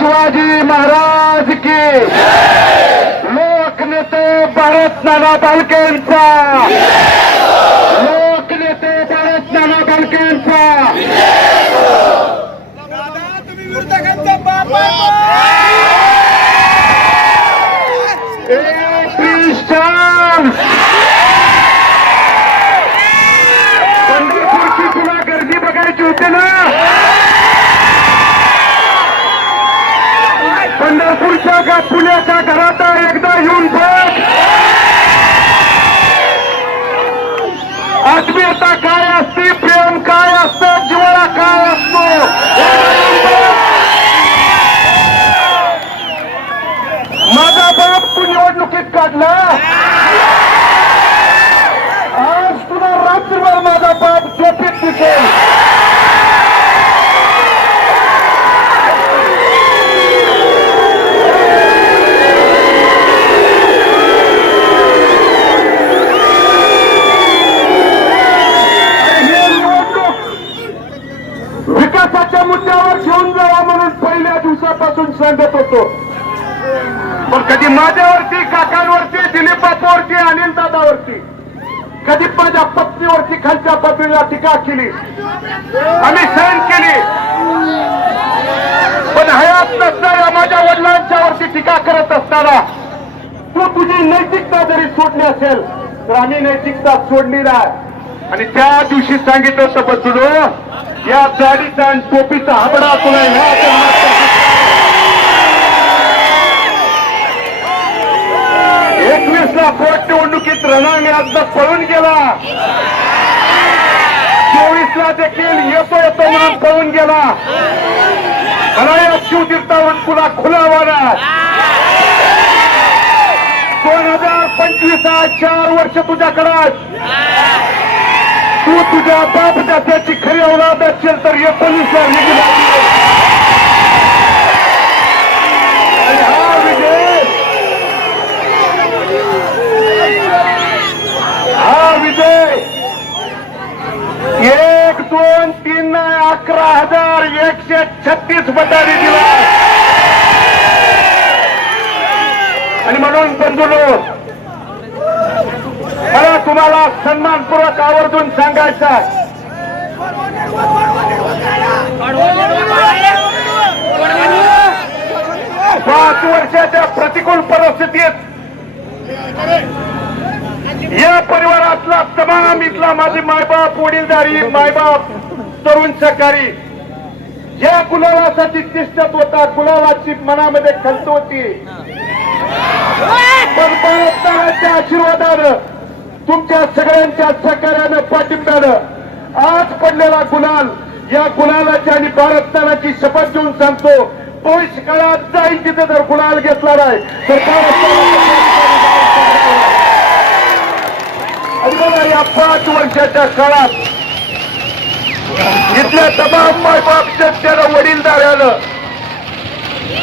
शिवाजी महाराज की लोकनेते भारत नाना बालकेंचा लोकनेते भारत नाना बालकेंचा पंढरपूरची तुला गर्दी बघायची होती ना पंढरपूरच्या का पुण्याच्या घरात एकदा येऊन बघ आत्मीयता काय असते प्रेम काय असतं जिव्हाळा काय असतो माझा बाप तू निवडणुकीत काढला आज तुला रात्रभर माझा बाप झोपेत दिसेल विकासाच्या मुद्द्यावर घेऊन जावा म्हणून पहिल्या दिवसापासून सांगत होतो पण कधी माझ्यावरती काकांवरती दिलीप बापूवरती अनिल दादावरती कधी माझ्या पत्नीवरती खालच्या पातळीला टीका केली आम्ही सहन केली पण हयात नसताना माझ्या वडिलांच्या वरती टीका करत असताना तू तुझी नैतिकता जरी सोडली असेल तर आम्ही नैतिकता सोडली नाही आणि त्या दिवशी सांगितलं होतं बसलो या दाढीचा आणि टोपीचा हाबडा तुला ह्या 21ला पोटनिवडणुकीत रणांगणात पळून गेला 24ला देखील येतो म्हणून पळून गेला मला या शिवतीर्थावर तुला खुलावाला 2025 4 वर्ष तुझ्याकडे तू तुझ्या बाप दात्याची खरी औलाद असेल तर 19ला निघून हा विजय 1 2 3 11,136 मतांनी दिला आणि म्हणून बंधूंनो मला तुम्हाला सन्मानपूर्वक आवर्जून सांगायचं आहे 5 वर्षाच्या प्रतिकूल परिस्थितीत या परिवारातला तमाम इथला माझे मायबाप वडीलधारी मायबाप तरुण सहकारी या गुलालासाठी तिष्ठत होता गुलालाची मनामध्ये खंत होती पण भारताच्या आशीर्वादानं तुमच्या सगळ्यांच्या सहकार्यानं पाठिंब्यानं आज पडलेला गुलाल या गुलालाची आणि भारताची शपथ घेऊन सांगतो भविष्य काळात जाईल तिथे जर गुलाल घेतला नाही तर या 5 वर्षाच्या काळात इथल्या तमाम मायबाप शेतकऱ्यानं वडीलधाऱ्यानं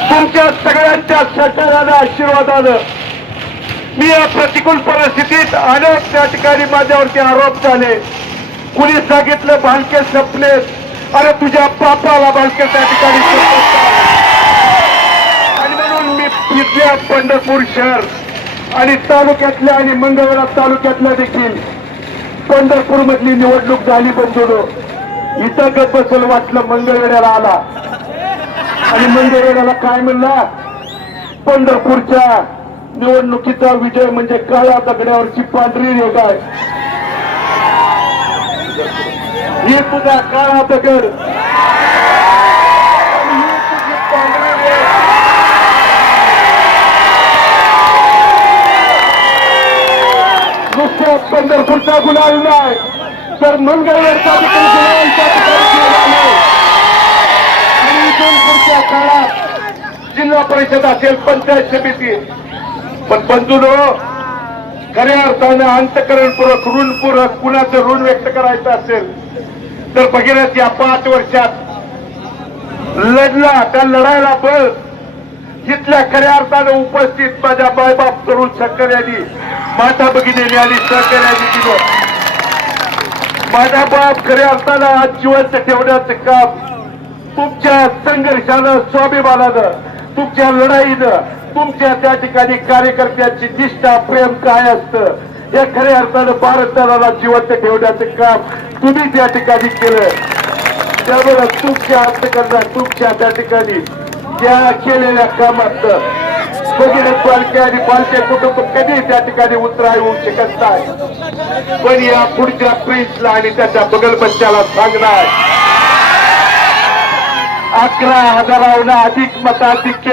तुमच्या सगळ्यांच्या सहकार्यानं आशीर्वादानं मी या प्रतिकूल परिस्थितीत अनेक त्या ठिकाणी माझ्यावरती आरोप झाले कुणी सांगितलं भालके सपने अरे तुझ्या बापाला भालके त्या ठिकाणी आणि म्हणून मी तिथल्या पंढरपूर शहर आणि तालुक्यातल्या आणि मंगळवेढा तालुक्यातल्या देखील पंढरपूर मधली निवडणूक झाली बंधूंनो इथं गप बसल वाटलं मंगळवेढ्याला आला आणि मंगळवेढ्याला काय म्हणला पंढरपूरच्या निवडणुकीचा विजय म्हणजे काळ्या दगड्यावरची पांढरी रेघ आहे ही तुझा काळा दगड नुसत्या पंढरपूरचा गुलाल नाही तर मंगळवेढचा गुलाल आणि इथून पुढच्या काळात जिल्हा परिषद असेल पंचायत समिती पण बंधूंनो खऱ्या अर्थानं अंतकरणपूर्वक ऋणपूर्वक कुणाचं ऋण व्यक्त करायचं असेल तर भगीरथ या 5 वर्षात लढला त्या लढायला बळ जिथल्या खऱ्या अर्थानं उपस्थित माझ्या बायबाप तरुण शेतकऱ्यांनी माता भगिनींनी आणि सहकार्यांनी दिलं माझा बाप खऱ्या अर्थानं आज जिवंत ठेवण्याचं काम तुमच्या संघर्षानं, स्वाभिमानानं, तुमच्या लढाईनं, तुमच्या त्या ठिकाणी कार्यकर्त्यांची निष्ठा, प्रेम काय असतं हे खऱ्या अर्थानं भारताला जिवंत ठेवण्याचं काम तुम्ही त्या ठिकाणी केलं. त्यामुळे तुमच्या अंतकरणात, तुमच्या त्या ठिकाणी त्या केलेल्या कामात भगीरथ बालके आणि बालके कुटुंब कधी त्या ठिकाणी उतरा येऊ शकत नाही. पण या पुढच्या प्रिन्सला आणि त्याच्या बगल बच्च्याला सांगणार 11,000 अधिक मताधिक्य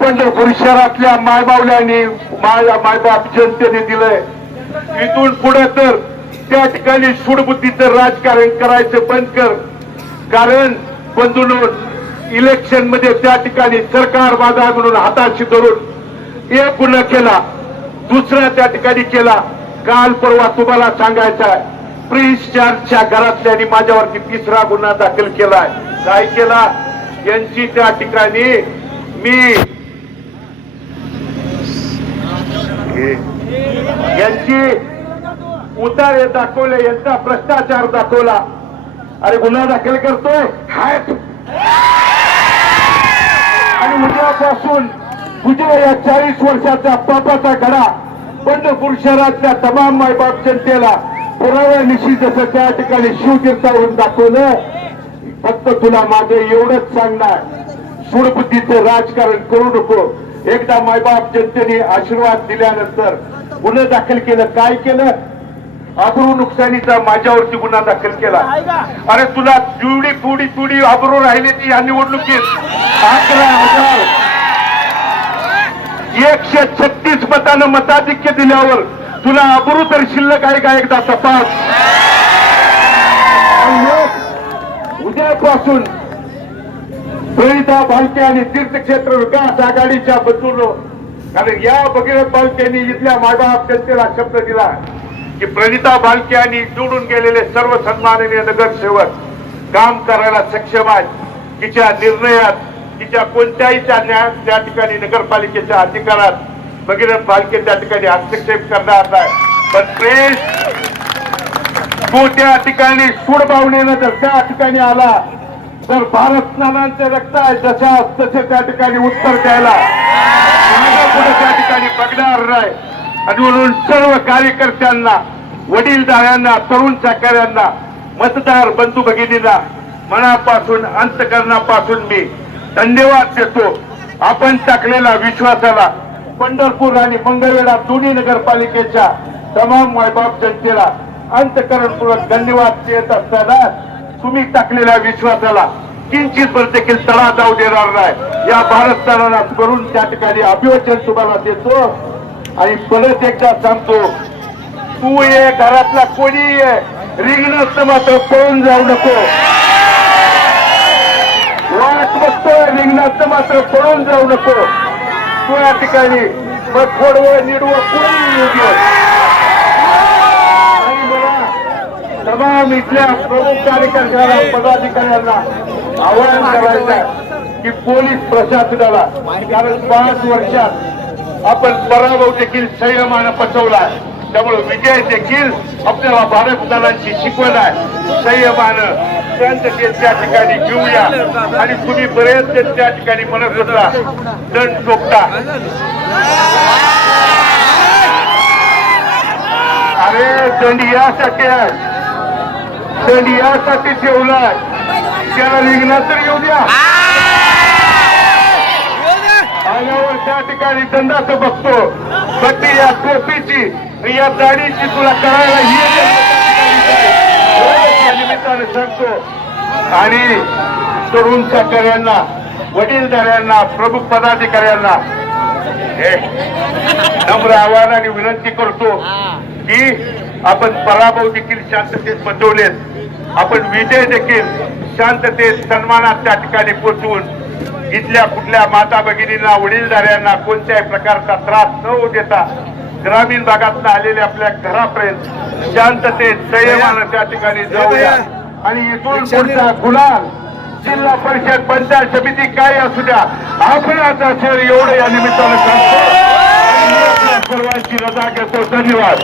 पंढरपूर शहरातल्या मायबावल्यांनी मायबाप जनतेने दिलंय. इथून पुढे तर त्या ठिकाणी सूडबुद्धीचं राजकारण करायचं बंद कर. कारण बंधूंनो, इलेक्शन मध्ये त्या ठिकाणी सरकार माझा म्हणून हाताशी धरून एक गुन्हा केला, दुसरा त्या ठिकाणी केला. काल परवा तुम्हाला सांगायचा आहे, प्रिन्स चार्जच्या घरातल्यानी माझ्यावरती 3रा गुन्हा दाखल केलाय. काय केला? यांची त्या ठिकाणी मी यांची उतारे दाखवले, यांचा भ्रष्टाचार दाखवला. अरे गुन्हा दाखल करतोय हात, आणि उद्यापासून तुझ्या या 40 वर्षाचा पापाचा घडा पंढरपूर शहरातल्या तमाम मायबाप जनतेला पुराव्यानिशी जसं त्या ठिकाणी शिवतीर्थावरून दाखवलं. फक्त तुला माझं एवढंच सांगणार, सूडबुद्धीचं राजकारण करू नको. एकदा मायबाप जनतेने आशीर्वाद दिल्यानंतर गुन्हा दाखल केलं. काय केलं? आबरू नुकसानीचा माझ्यावरती गुन्हा दाखल केला. अरे तुला जेवढी थोडी आबरू राहिली ती या निवडणुकीत 11,136 मतानं मताधिक्य दिल्यावर तुला आबरू तर शिल्लक आहे का? एकदा तपास. उद्यापासून प्रणिता बालके आणि तीर्थक्षेत्र विकास आघाडीच्या बंधूंनो, कारण या भगीरथ बालकेंनी इथल्या मायबाप जनतेला शब्द दिला की प्रणिता बालके आणि जोडून गेलेले सर्व सन्माननीय नगरसेवक काम करायला सक्षम आहेत. तिच्या निर्णयात, तिच्या कोणत्याही त्या ठिकाणी नगरपालिकेच्या अधिकारात भगीरथ बालके त्या ठिकाणी हस्तक्षेप करणार नाही. पण प्रेस तो त्या ठिकाणी सूडभावनेनं जर त्या ठिकाणी आला तर भारत नानांचे रक्त आहे जशा तसे त्या ठिकाणी उत्तर द्यायला पुढे त्या ठिकाणी बघणार नाही. आणि म्हणून सर्व कार्यकर्त्यांना, वडीलधाऱ्यांना, तरुण सहकाऱ्यांना, मतदार बंधू भगिनींना मनापासून, अंतकरणापासून मी धन्यवाद देतो. आपण टाकलेल्या विश्वासाला पंढरपूर आणि मंगळवेढा दोन्ही नगरपालिकेच्या तमाम मायबाप जनतेला अंतकरणपूर्वक धन्यवाद देत असताना तुम्ही टाकलेल्या विश्वासाला किंचित भर देखील तडा जाऊ देणार नाही. या भारताला करून त्या ठिकाणी अभिवाचन तुम्हाला देतो. आणि परत एकदा सांगतो, तू ये घरातला कोणी ये, रिंगणात मात्र पळून जाऊ नको. वाट बघतोय, रिंगणात मात्र पळून जाऊ नको. तू या ठिकाणी मग खोडवं निडवं कोणी येऊ दे. आणि मला तमाम इथल्या प्रमुख कार्यकर्त्यांना, पदाधिकाऱ्यांना आवाहन करायचं की पोलीस प्रशासनाला, कारण 5 वर्षात आपण पराभव देखील संयमानं पचवला, त्यामुळे विजय देखील आपल्याला भारतदारांची शिकवण आहे. संयमानं, शांततेत त्या ठिकाणी घेऊया. आणि तुम्ही बरेच त्या ठिकाणी म्हणत होता दंड ठोकता. अरे दंड यासाठी आहे, दंड यासाठी ठेवलाय, त्याला रिंगणात तर येऊ द्या. आल्यावर त्या ठिकाणी दंडाचं बघतो, बट्टी या टोपीची, या दाढीची तुला करायला या निमित्ताने सांगतो. आणि तरुण सहकाऱ्यांना, वडीलधाऱ्यांना, प्रमुख पदाधिकाऱ्यांना हे नम्र आवाहन आणि विनंती करतो की आपण पराभव देखील शांततेत पचवलेत, आपण विजय देखील शांततेत, सन्मानात त्या ठिकाणी पोचवून इथल्या कुठल्या माता भगिनींना, वडीलधाऱ्यांना कोणत्याही प्रकारचा त्रास न होऊ देता ग्रामीण भागातून आलेल्या आपल्या घरापर्यंत शांततेत, संयमानं त्या ठिकाणी जाऊया. आणि इथून पुढचा गुलाल जिल्हा परिषद, पंचायत समिती काय असू द्या, आपणाच असेल एवढं या निमित्तानं सांगतो. सर्वांची रजा घेतो. धन्यवाद.